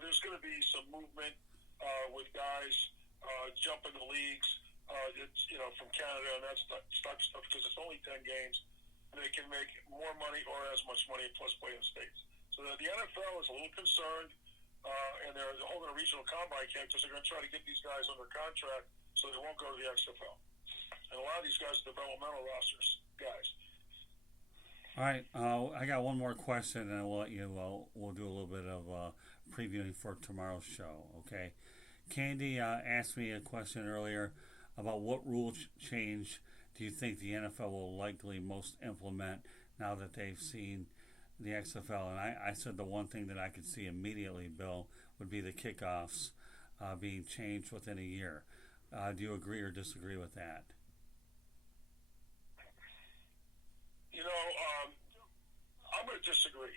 there's going to be some movement with guys jumping the leagues. It's from Canada and that stuff because it's only 10 games, and they can make more money or as much money plus play in states. So the NFL is a little concerned, and they're holding a regional combine camp because they're going to try to get these guys under contract so they won't go to the XFL. And a lot of these guys are developmental rosters guys. All right, I got one more question, and we'll let you. We'll do a little bit of previewing for tomorrow's show. Okay, Candy asked me a question earlier about what rule change do you think the NFL will likely most implement now that they've seen the XFL? And I said the one thing that I could see immediately, Bill, would be the kickoffs being changed within a year. Do you agree or disagree with that? I'm going to disagree.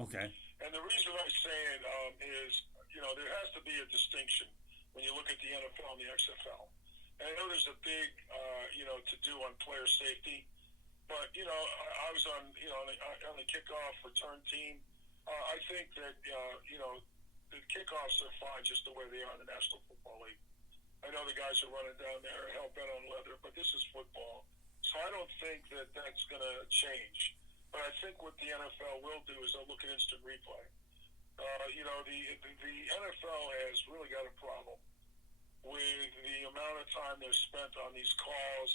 Okay. And the reason I say it is, there has to be a distinction when you look at the NFL and the XFL. And I know there's a big, to do on player safety, but I was on the kickoff return team. I think that the kickoffs are fine just the way they are in the National Football League. I know the guys are running down there hell bent on leather, but this is football, so I don't think that that's going to change. But I think what the NFL will do is they'll look at instant replay. The NFL has really got a problem with the amount of time they've spent on these calls,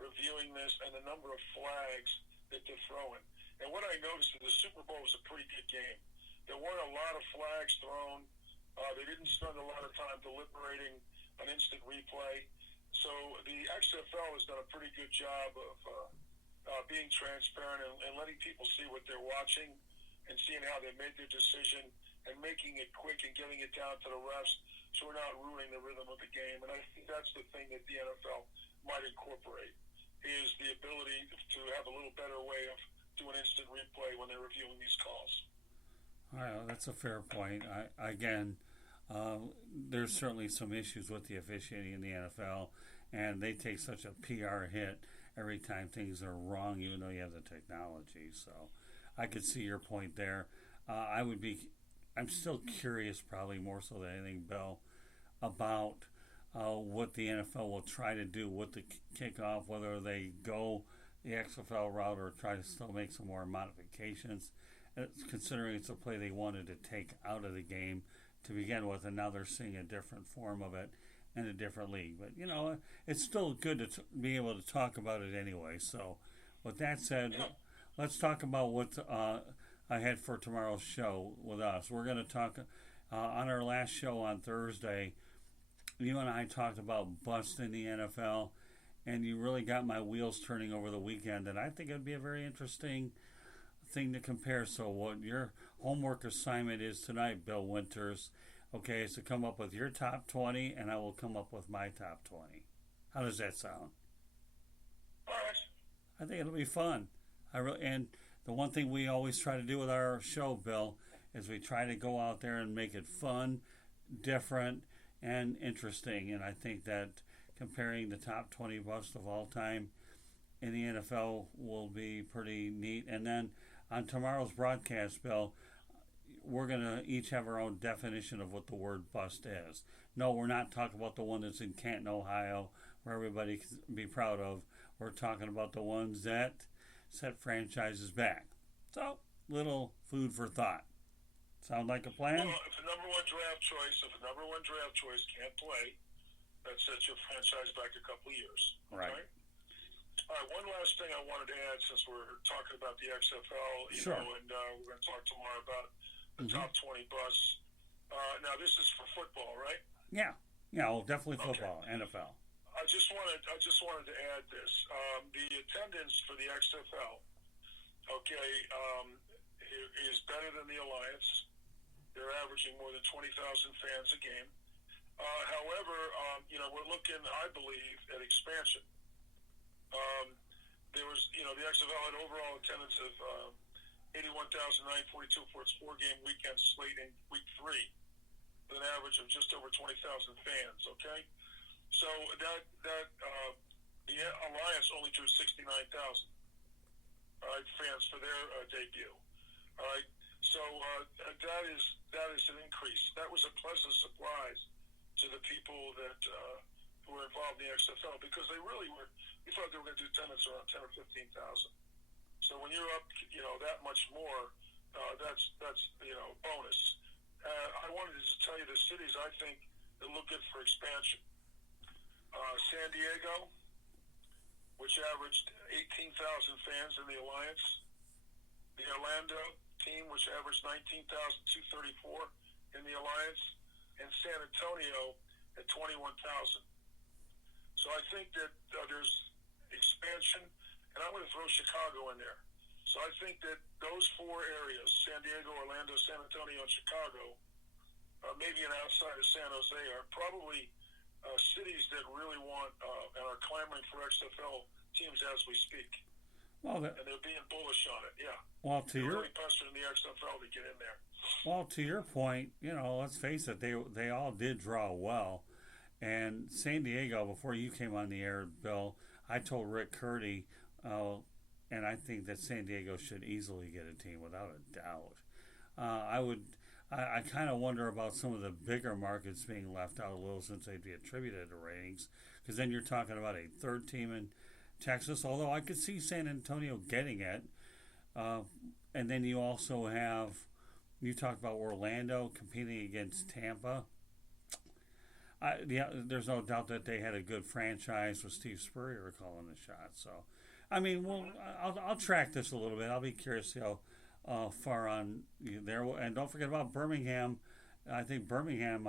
reviewing this, and the number of flags that they're throwing. And what I noticed is the Super Bowl was a pretty good game. There weren't a lot of flags thrown. They didn't spend a lot of time deliberating on instant replay. So the XFL has done a pretty good job of being transparent and letting people see what they're watching and seeing how they made their decision and making it quick and getting it down to the refs so we're not ruining the rhythm of the game. And I think that's the thing that the NFL might incorporate is the ability to have a little better way of doing instant replay when they're reviewing these calls. All right, well, that's a fair point. There's certainly some issues with the officiating in the NFL, and they take such a PR hit every time things are wrong, even though you have the technology. So I could see your point there. I'm still curious, probably more so than anything, Bill, about what the NFL will try to do with the kickoff, whether they go the XFL route or try to still make some more modifications, considering it's a play they wanted to take out of the game to begin with, and now they're seeing a different form of it in a different league. But, it's still good to be able to talk about it anyway. So with that said, let's talk about what I had for tomorrow's show with us. We're going to talk on our last show on Thursday. You and I talked about busting the NFL, and you really got my wheels turning over the weekend, and I think it would be a very interesting thing to compare. So what your homework assignment is tonight, Bill Winters, okay, is to come up with your top 20, and I will come up with my top 20. How does that sound? All right. I think it'll be fun. And the one thing we always try to do with our show, Bill, is we try to go out there and make it fun, different, and interesting. And I think that comparing the top 20 busts of all time in the NFL will be pretty neat. And then on tomorrow's broadcast, Bill, we're going to each have our own definition of what the word bust is. No, we're not talking about the one that's in Canton, Ohio, where everybody can be proud of. We're talking about the ones that set franchises back. So, little food for thought. Sound like a plan? Well, if a number one draft choice can't play, that sets your franchise back a couple of years. Okay? Right. All right, one last thing I wanted to add since we're talking about the XFL, Sure. and we're going to talk tomorrow about the top 20 busts. Now, this is for football, right? Yeah. Yeah, well, definitely football, okay. NFL. I just wanted to add this. The attendance for the XFL, okay, is better than the Alliance. They're averaging more than 20,000 fans a game. However, we're looking, I believe, at expansion. There was, the XFL had overall attendance of 81,942 for its four-game weekend slate in week 3, with an average of just over 20,000 fans. Okay, so that the Alliance only drew 69,000. All right, fans for their debut. All right, so that is an increase. That was a pleasant surprise to the people that who were involved in the XFL, because they really were. We thought they were going to do attendance around 10 or 15,000. So when you're up, that much more, that's bonus. I wanted to just tell you the cities I think that look good for expansion. San Diego, which averaged 18,000 fans in the Alliance. The Orlando team, which averaged 19,234 in the Alliance, and San Antonio at 21,000. So I think that there's expansion, and I'm going to throw Chicago in there. So I think that those four areas, San Diego, Orlando, San Antonio, and Chicago, maybe an outside of San Jose, are probably cities that really want and are clamoring for XFL teams as we speak. Well, and they're being bullish on it, yeah. Well, they're really pestering the XFL to get in there. Well, to your point, let's face it, they all did draw well. And San Diego, before you came on the air, Bill, I told Rick Curti, and I think that San Diego should easily get a team without a doubt. I kind of wonder about some of the bigger markets being left out a little, since they'd be attributed to ratings, because then you're talking about a third team in Texas, although I could see San Antonio getting it. And then you also have, you talked about Orlando competing against Tampa. There's no doubt that they had a good franchise with Steve Spurrier calling the shots. So, I mean, I'll track this a little bit. I'll be curious to see how far on there. And don't forget about Birmingham. I think Birmingham,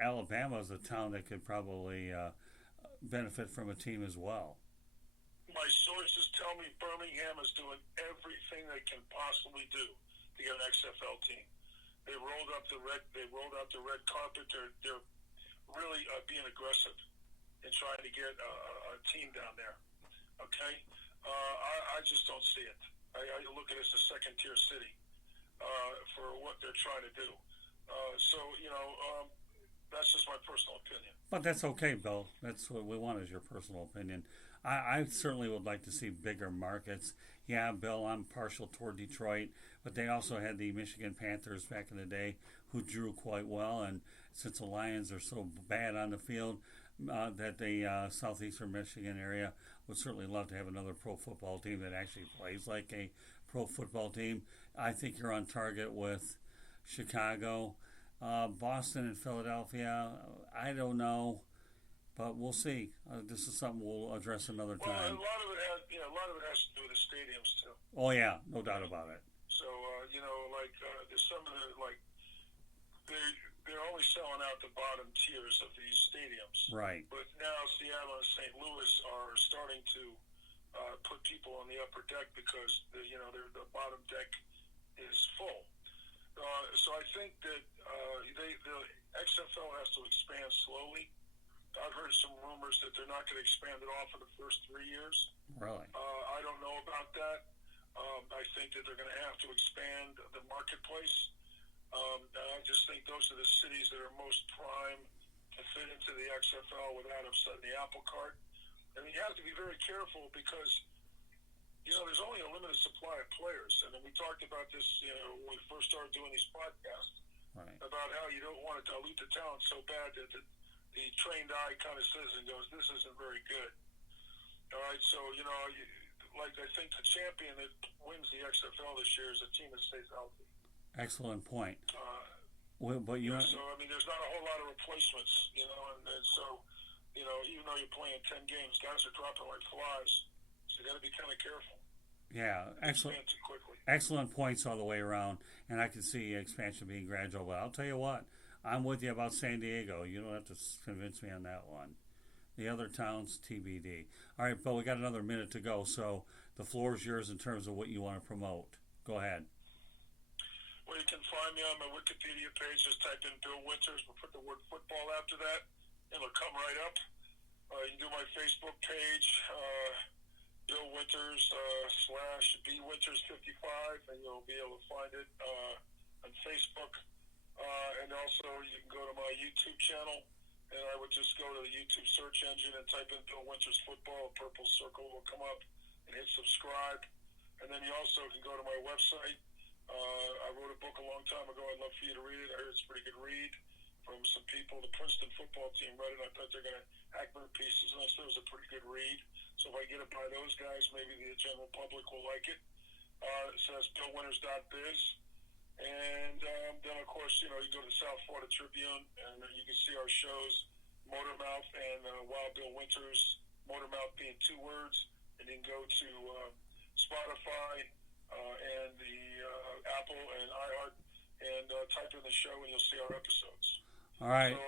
Alabama is a town that could probably benefit from a team as well. My sources tell me Birmingham is doing everything they can possibly do to get an XFL team. They rolled out the red carpet. They're really being aggressive in trying to get a team down there. Okay, I just don't see it. I look at it as a second-tier city for what they're trying to do. That's just my personal opinion. But that's okay, Bill. That's what we want, is your personal opinion. I certainly would like to see bigger markets. Yeah, Bill, I'm partial toward Detroit, but they also had the Michigan Panthers back in the day who drew quite well, and since the Lions are so bad on the field, that the southeastern Michigan area would certainly love to have another pro football team that actually plays like a pro football team. I think you're on target with Chicago. Boston and Philadelphia, I don't know, but we'll see. This is something we'll address another time. Well, a lot of it has to do with the stadiums too. Oh yeah, no doubt about it. So there's some of they're only selling out the bottom tiers of these stadiums. Right. But now Seattle and St. Louis are starting to put people on the upper deck because the bottom deck is full. So I think that the XFL has to expand slowly. I've heard some rumors that they're not going to expand it all for the first 3 years. Really? I don't know about that. I think that they're going to have to expand the marketplace. I just think those are the cities that are most prime to fit into the XFL without upsetting the apple cart. And you have to be very careful because, there's only a limited supply of players. And then we talked about this, when we first started doing these podcasts, Right. about how you don't want to dilute the talent so bad that the trained eye kind of says and goes, this isn't very good. All right, so, like I think the champion that wins the XFL this year is a team that stays healthy. Excellent point. But So, I mean, there's not a whole lot of replacements, and so, even though you're playing 10 games, guys are dropping like flies. So you got to be kind of careful. Yeah, excellent. Too quickly. Excellent points all the way around, and I can see expansion being gradual. But I'll tell you what, I'm with you about San Diego. You don't have to convince me on that one. The other towns, TBD. All right, Bill, we got another minute to go, so the floor is yours in terms of what you want to promote. Go ahead. Well, you can find me on my Wikipedia page. Just type in Bill Winters. We'll put the word football after that. It'll come right up. You can do my Facebook page, Bill Winters /BWinters55, and you'll be able to find it on Facebook. And also, you can go to my YouTube channel, and I would just go to the YouTube search engine and type in Bill Winters Football. A purple circle will come up, and hit subscribe. And then you also can go to my website. I wrote a book a long time ago. I'd love for you to read it. I heard it's a pretty good read from some people. The Princeton football team read it. I thought they're going to hack me to pieces, and I thought it was a pretty good read. So if I get it by those guys, maybe the general public will like it. It says BillWinters.biz. And then, of course, you go to the South Florida Tribune, and you can see our shows, Motormouth and Wild Bill Winters, Motormouth being 2 words. And you can go to Spotify and the Apple and iHeart and type in the show, and you'll see our episodes. All right. So,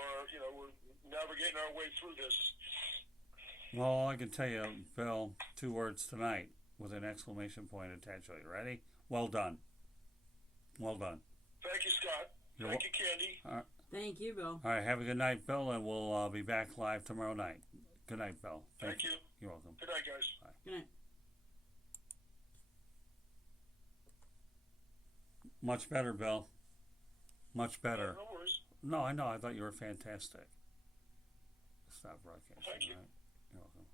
we're navigating our way through this. Well, I can tell you, Bill, 2 words tonight with an exclamation point attached to it. Ready? Well done. Well done. Thank you, Scott. Thank you, Candy. All right. Thank you, Bill. All right, have a good night, Bill, and we'll be back live tomorrow night. Good night, Bill. Thank you. You're welcome. Good night, guys. Bye. Good night. Much better, Bill. Much better. No worries. No, I know. I thought you were fantastic. Stop broadcasting. Thank you. Right? You're welcome.